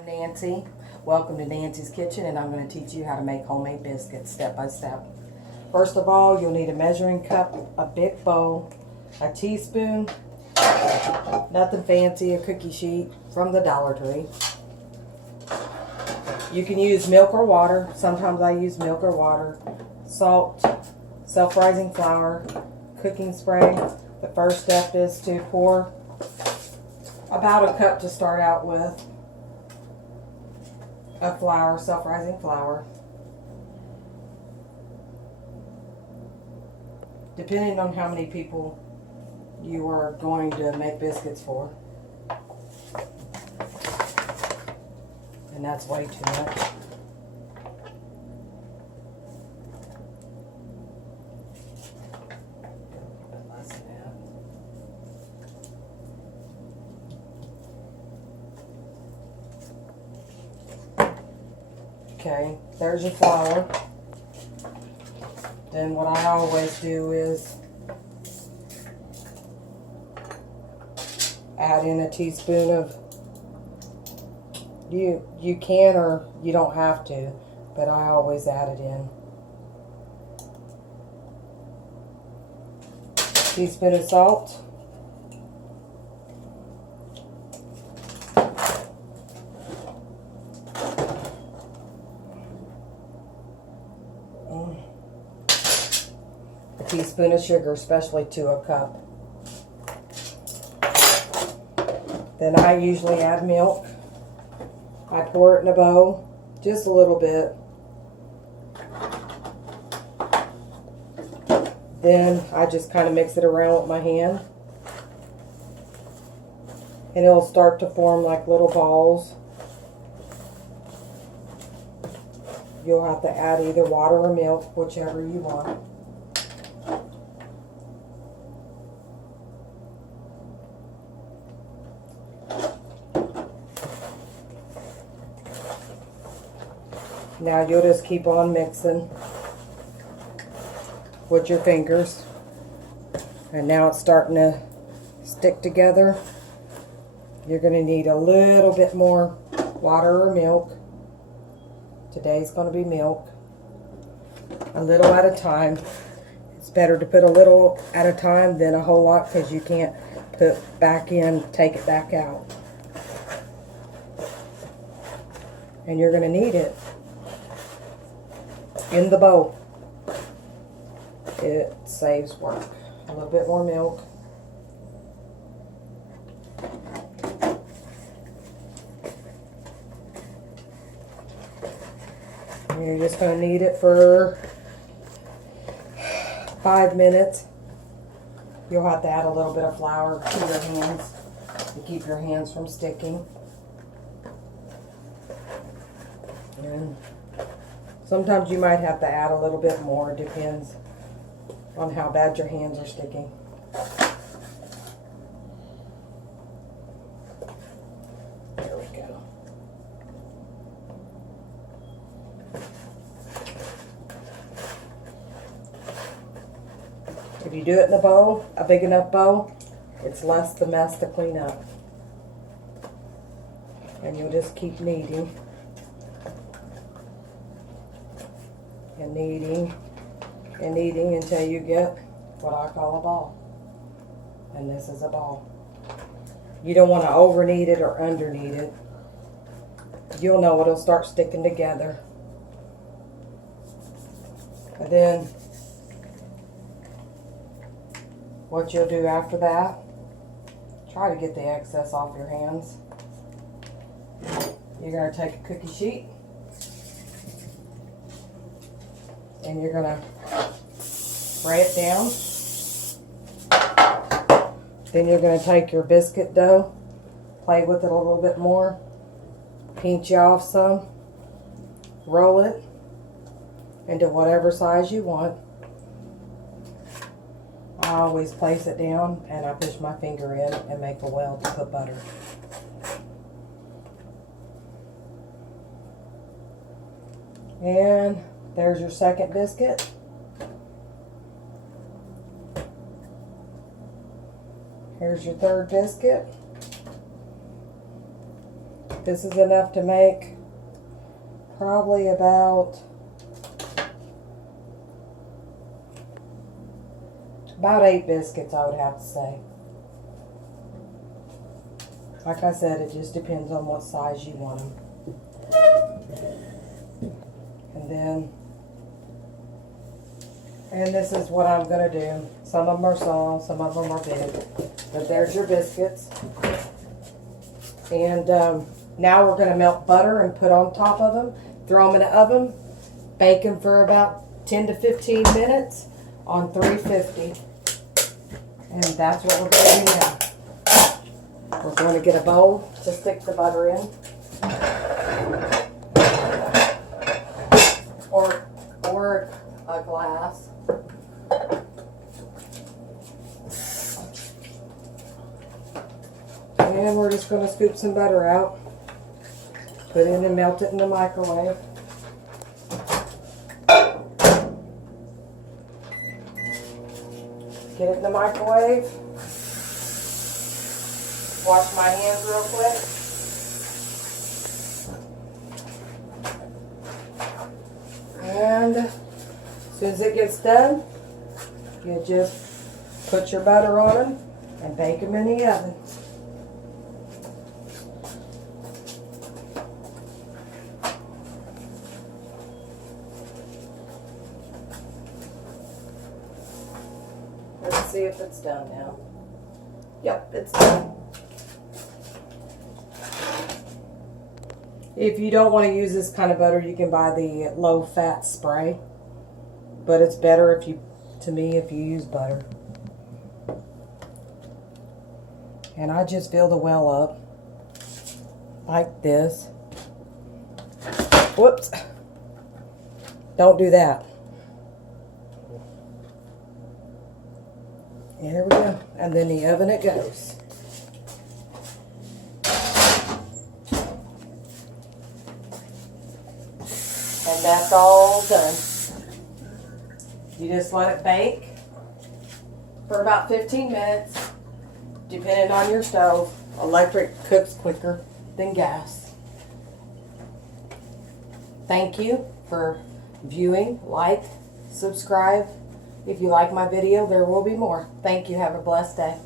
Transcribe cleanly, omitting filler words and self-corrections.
I'm Nancy. Welcome to Nancy's Kitchen, and I'm going to teach you how to make homemade biscuits step by step. First of all, you'll need a measuring cup, a big bowl, a teaspoon, nothing fancy, a cookie sheet from the Dollar Tree. You can use milk or water. Sometimes I use milk or water. Salt, self-rising flour, cooking spray. The first step is to pour about a cup to start out with of flour, self-rising flour. Depending on how many people you are going to make biscuits for. And that's way too much. Okay, there's your flour. Then what I always do is add in a teaspoon of, you can or you don't have to, but I always add it in. Teaspoon of salt. A teaspoon of sugar, especially to a cup. Then I usually add milk. I pour it in a bowl, just a little bit. Then I just kind of mix it around with my hand. And it'll start to form like little balls. You'll have to add either water or milk, whichever you want. Now you'll just keep on mixing with your fingers. And now it's starting to stick together. You're going to need a little bit more water or milk. Today's going to be milk. A little at a time. It's better to put a little at a time than a whole lot, because you can't put back in, take it back out. And you're going to need it in the bowl. It saves work. A little bit more milk. And you're just going to knead it for 5 minutes. You'll have to add a little bit of flour to your hands to keep your hands from sticking. And sometimes you might have to add a little bit more. It depends on how bad your hands are sticking. There we go. If you do it in a bowl, a big enough bowl, it's less the mess to clean up. And you'll just keep kneading. And kneading and kneading until you get what I call a ball. And this is a ball. You don't want to over knead it or under knead it. You'll know it'll start sticking together. And then what you'll do after that, try to get the excess off your hands. You're going to take a cookie sheet. And you're going to spray it down. Then you're going to take your biscuit dough, play with it a little bit more, pinch off some, roll it into whatever size you want. I always place it down and I push my finger in and make a weld to put butter. And there's your second biscuit. Here's your third biscuit. This is enough to make probably about 8 biscuits, I would have to say. Like I said, it just depends on what size you want them. And this is what I'm going to do. Some of them are small, some of them are big. But there's your biscuits. And now we're going to melt butter and put on top of them. Throw them in the oven. Bake them for about 10 to 15 minutes on 350. And that's what we're going to do now. We're going to get a bowl to stick the butter in. Or a glass. And we're just going to scoop some butter out. Put it in and melt it in the microwave. Get it in the microwave. Wash my hands real quick. And as soon as it gets done, you just put your butter on them and bake them in the oven. Let's see if it's done now. Yep, it's done. If you don't want to use this kind of butter, you can buy the low-fat spray. But it's better if you use butter. And I just fill the well up like this. Whoops. Don't do that. Here we go. And then the oven it goes. And that's all done. You just let it bake for about 15 minutes, depending on your stove. Electric cooks quicker than gas. Thank you for viewing. Like, subscribe. If you like my video, there will be more. Thank you. Have a blessed day.